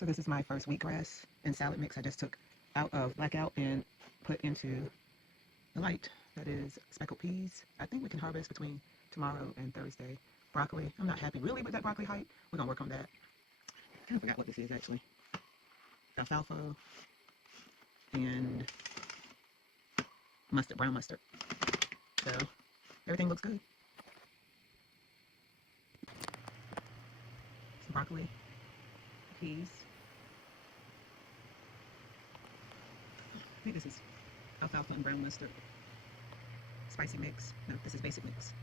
So this is my first wheatgrass and salad mix I just took out of blackout and put into the light. That is speckled peas. I think we can harvest between tomorrow and Thursday. Broccoli. I'm not happy really with that broccoli height. We're gonna work on that. I kind of forgot what this is actually. Alfalfa and mustard, brown mustard. So everything looks good. Some broccoli, peas. I think this is alfalfa and brown mustard. Spicy mix. No, this is basic mix.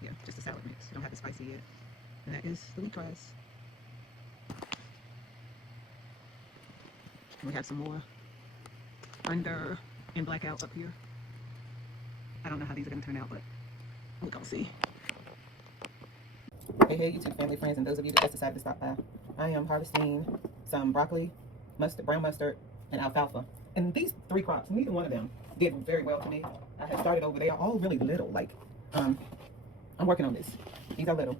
Yeah, just a salad mix. I don't have the spicy yet. And that is the wheatgrass. And we have some more under in blackout up here. I don't know how these are going to turn out, but we're going to see. Hey, YouTube family, friends, and those of you that just decided to stop by. I am harvesting some broccoli, mustard, brown mustard, and alfalfa. And these three crops, neither one of them did very well to me. I have started over. They are all really little. Like, I'm working on this. These are little.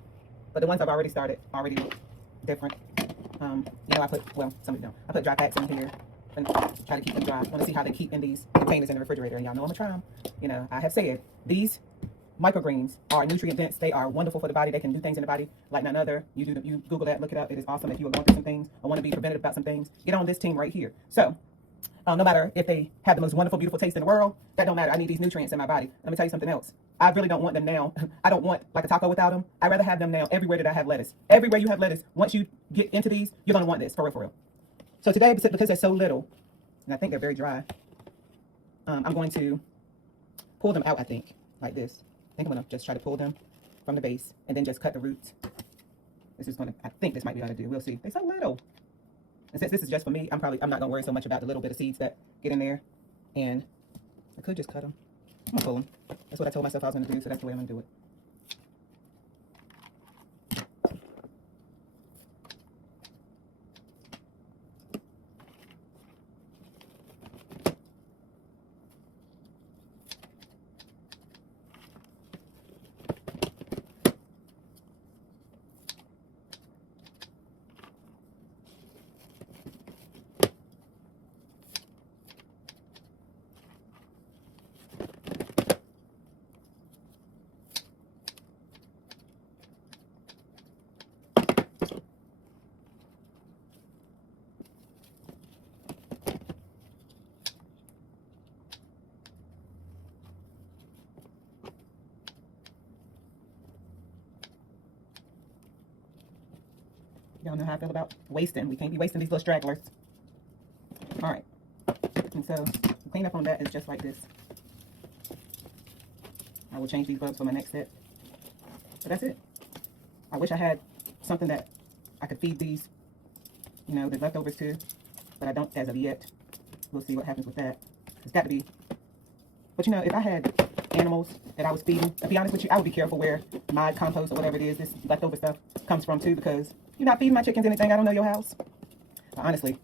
But the ones I've already started already look different. I put, well, some of them don't. I put dry packs in here and try to keep them dry. I want to see how they keep in these containers in the refrigerator. And y'all know I'm going to try them. You know, I have said these microgreens are nutrient dense. They are wonderful for the body. They can do things in the body like none other. You Google that, look it up. It is awesome. If you are going through some things or want to be preventative about some things, get on this team right here. So, no matter if they have the most wonderful, beautiful taste in the world, that don't matter. I need these nutrients in my body. Let me tell you something else. I really don't want them now. I don't want like a taco without them. I'd rather have them now everywhere that I have lettuce. Everywhere you have lettuce, once you get into these, you're going to want this, for real, for real. So today, because they're so little, and I think they're very dry, I'm going to pull them out, I think, like this. I think I'm going to just try to pull them from the base and then just cut the roots. This is going to, I think this might be what I do. We'll see. They're so little. And since this is just for me, I'm not going to worry so much about the little bit of seeds that get in there. And I could just cut them. I'm going to pull them. That's what I told myself I was going to do, so that's the way I'm going to do it. Y'all know how I feel about wasting. We can't be wasting these little stragglers. All right. And so the cleanup on that is just like this. I will change these bulbs for my next set. But that's it. I wish I had something that I could feed these, the leftovers to. But I don't as of yet. We'll see what happens with that. It's got to be. But if I had animals that I was feeding, to be honest with you, I would be careful where my compost or whatever it is, this leftover stuff, comes from too, because you're not feeding my chickens anything. I don't know your house. But honestly,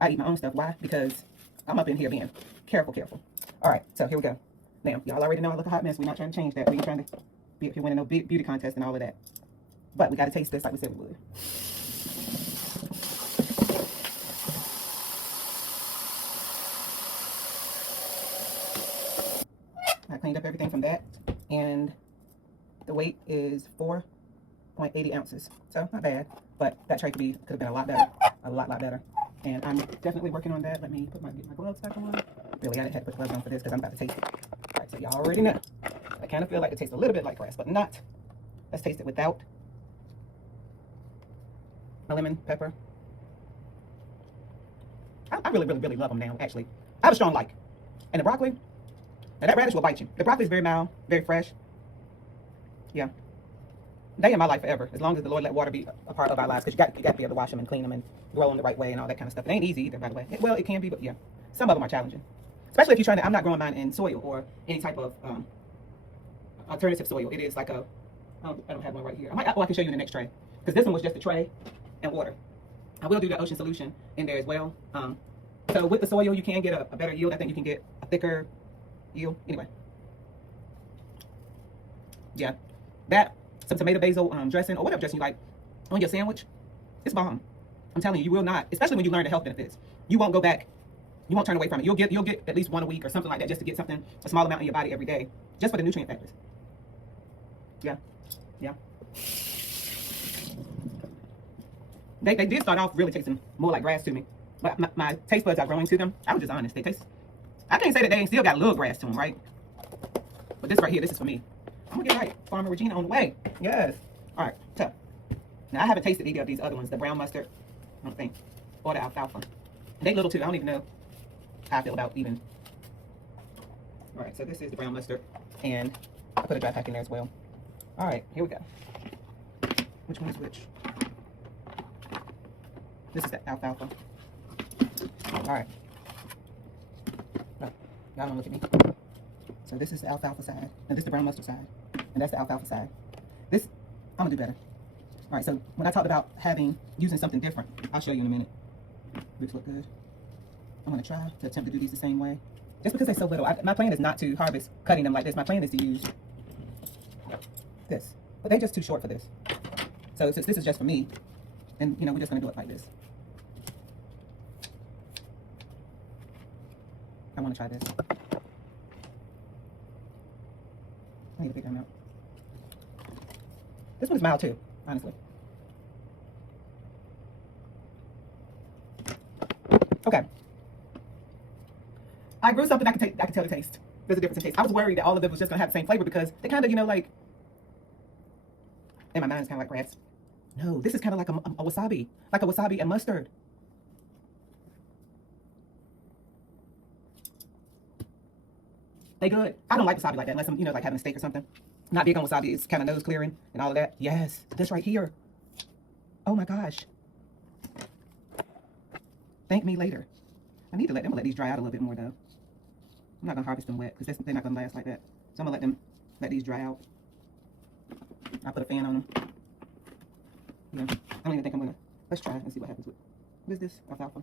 I eat my own stuff. Why? Because I'm up in here being careful. All right, so here we go. Now, y'all already know I look a hot mess. We're not trying to change that. We ain't trying to be up here winning no big beauty contest and all of that. But we got to taste this like we said we would. I cleaned up everything from that, and the weight is 4.80 ounces. So not bad, but that tray could have been a lot better, a lot better. And I'm definitely working on that. Let me get my gloves back on. Really, I didn't have to put gloves on for this because I'm about to taste it. All right, so y'all already know. I kind of feel like it tastes a little bit like grass, but not. Let's taste it without my lemon pepper. I really love them now, actually. I have a strong like. And the broccoli, now that radish will bite you. The broccoli is very mild, very fresh. Yeah. They in my life forever, as long as the Lord let water be a part of our lives, because you got to be able to wash them and clean them and grow them the right way and all that kind of stuff. It ain't easy either, by the way. It can be, but yeah, some of them are challenging. Especially if you're trying to, I'm not growing mine in soil or any type of alternative soil. It is like I don't have one right here. I can show you in the next tray, because this one was just a tray and water. I will do the ocean solution in there as well. So with the soil, you can get a better yield. I think you can get a thicker yield. Anyway, yeah, that. Some tomato basil dressing or whatever dressing you like on your sandwich. It's bomb. I'm telling you, you will not, especially when you learn the health benefits. You won't go back. You won't turn away from it. You'll get at least one a week or something like that, just to get something, a small amount in your body every day, just for the nutrient factors. Yeah, yeah. They did start off really tasting more like grass to me, but my taste buds are growing to them. I was just honest. They taste. I can't say that they ain't still got a little grass to them, right? But this right here, this is for me. I'm gonna get right. Farmer Regina on the way. Yes. All right. So now I haven't tasted either of these other ones, the brown mustard, I don't think, or the alfalfa. They little too. I don't even know how I feel about even. All right. So this is the brown mustard, and I put a dry pack in there as well. All right. Here we go. Which one is which? This is the alfalfa. All right. Oh, y'all don't look at me. So this is the alfalfa side, and this is the brown mustard side, and that's the alfalfa side. This, I'm gonna do better. All right, so when I talked about using something different, I'll show you in a minute. Which look good. I'm gonna try to attempt to do these the same way. Just because they're so little, my plan is not to harvest cutting them like this. My plan is to use this, but they're just too short for this. So since this is just for me, and we're just gonna do it like this. I wanna try this. I need a bigger amount. This one's mild too, honestly. Okay. I grew something I can tell the taste. There's a difference in taste. I was worried that all of them was just gonna have the same flavor because they kind of, like, in my mind, it's kind of like grass. No, this is kind of like a wasabi, and mustard. They good. I don't like wasabi like that unless I'm, like having a steak or something. Not big on wasabi. It's kind of nose clearing and all of that. Yes, this right here. Oh my gosh. Thank me later. I need to let these dry out a little bit more though. I'm not gonna harvest them wet because they're not gonna last like that. So I'm gonna let these dry out. I'll put a fan on them. I don't even think I'm gonna. Let's try and see what happens with. What is this? Alfalfa.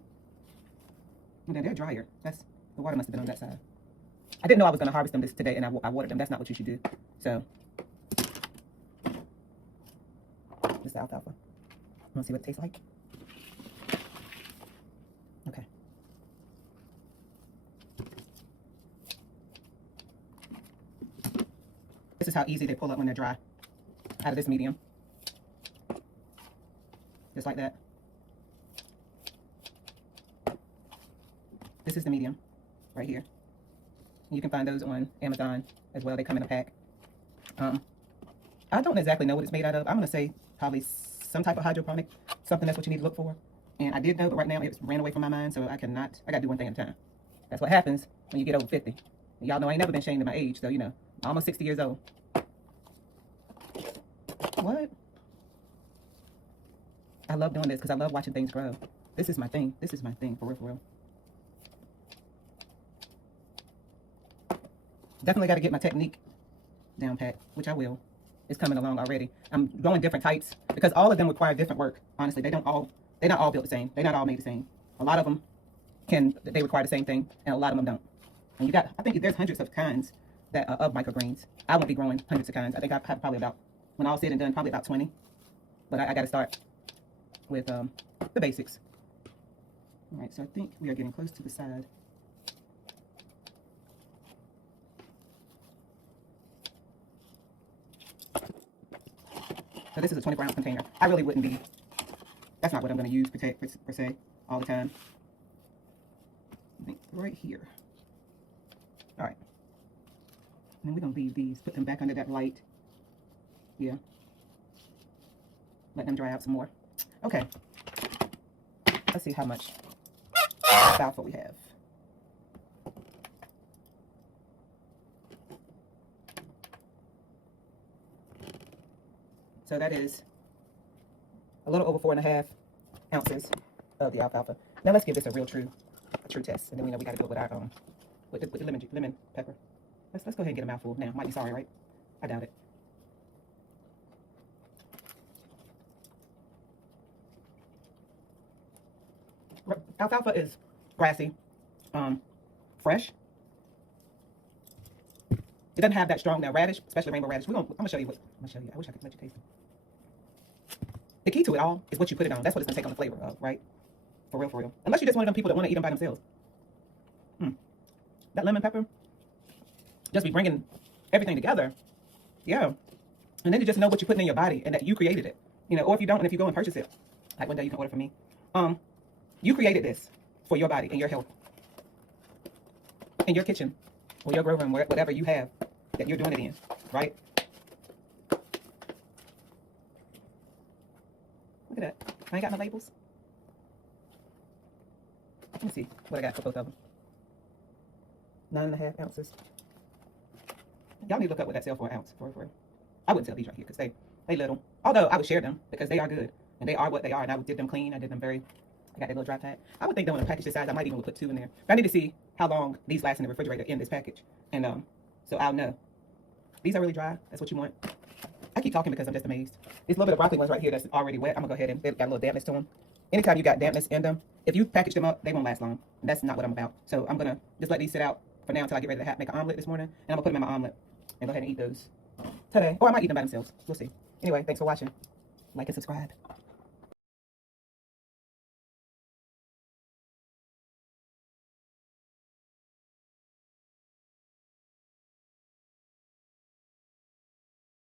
And then they're drier. The water must have been on that side. I didn't know I was gonna harvest them today, and I watered them. That's not what you should do. So this is alfalfa. Wanna see what it tastes like? Okay. This is how easy they pull up when they're dry out of this medium. Just like that. This is the medium right here. You can find those on Amazon as well. They come in a pack. I don't exactly know what it's made out of. I'm going to say probably some type of hydroponic, something that's what you need to look for. And I did know, but right now it ran away from my mind, so I got to do one thing at a time. That's what happens when you get over 50. And y'all know I ain't never been ashamed of my age, so, I'm almost 60 years old. What? I love doing this because I love watching things grow. This is my thing. This is my thing, for real, for real. Definitely got to get my technique down pat, which I will. It's coming along already. I'm growing different types because all of them require different work. Honestly, they're not all built the same. They're not all made the same. A lot of them they require the same thing, and a lot of them don't. And I think there's hundreds of kinds of microgreens. I won't be growing hundreds of kinds. I think I have probably about, when all said and done, probably about 20. But I got to start with the basics. All right, so I think we are getting close to the side. So this is a 24-ounce container. I really wouldn't be, that's not what I'm going to use per se all the time. I think right here. All right. And then we're going to leave these, put them back under that light. Yeah. Let them dry out some more. Okay. Let's see how much alfalfa we have. So that is a little over 4.5 ounces of the alfalfa. Now let's give this a true test, and then we know we got to do it with our with the lemon pepper. Let's go ahead and get a mouthful now. Might be sorry, right? I doubt it. Alfalfa is grassy, fresh. It doesn't have that strong radish, especially rainbow radish. I'm gonna show you what. I wish I could let you taste it. The key to it all is what you put it on. That's what it's gonna take on the flavor of, right? For real, for real. Unless you're just one of them people that want to eat them by themselves. That lemon pepper just be bringing everything together. Yeah. And then you just know what you're putting in your body and that you created it. You know, or if you don't, and if you go and purchase it, like one day you can order from me. You created this for your body and your health. In your kitchen or your grow room, whatever you have that you're doing it in, right? Look at that. I ain't got my labels. Let me see what I got for both of them. 9.5 ounces. Y'all need to look up what that sell for an ounce. For real. I wouldn't sell these right here because they little. Although I would share them because they are good and they are what they are. And I did them clean. I did them very. I got that little dry pack. I would think that when a package this size, I might even put 2 in there. But I need to see how long these last in the refrigerator in this package, and so I'll know. These are really dry. That's what you want. I keep talking because I'm just amazed. These little bit of broccoli ones right here that's already wet. I'm gonna go ahead and they've got a little dampness to them. Anytime you got dampness in them, if you package them up, they won't last long. And that's not what I'm about. So I'm gonna just let these sit out for now until I get ready to make an omelet this morning, and I'm gonna put them in my omelet and go ahead and eat those today. Or I might eat them by themselves. We'll see. Anyway, thanks for watching. Like and subscribe.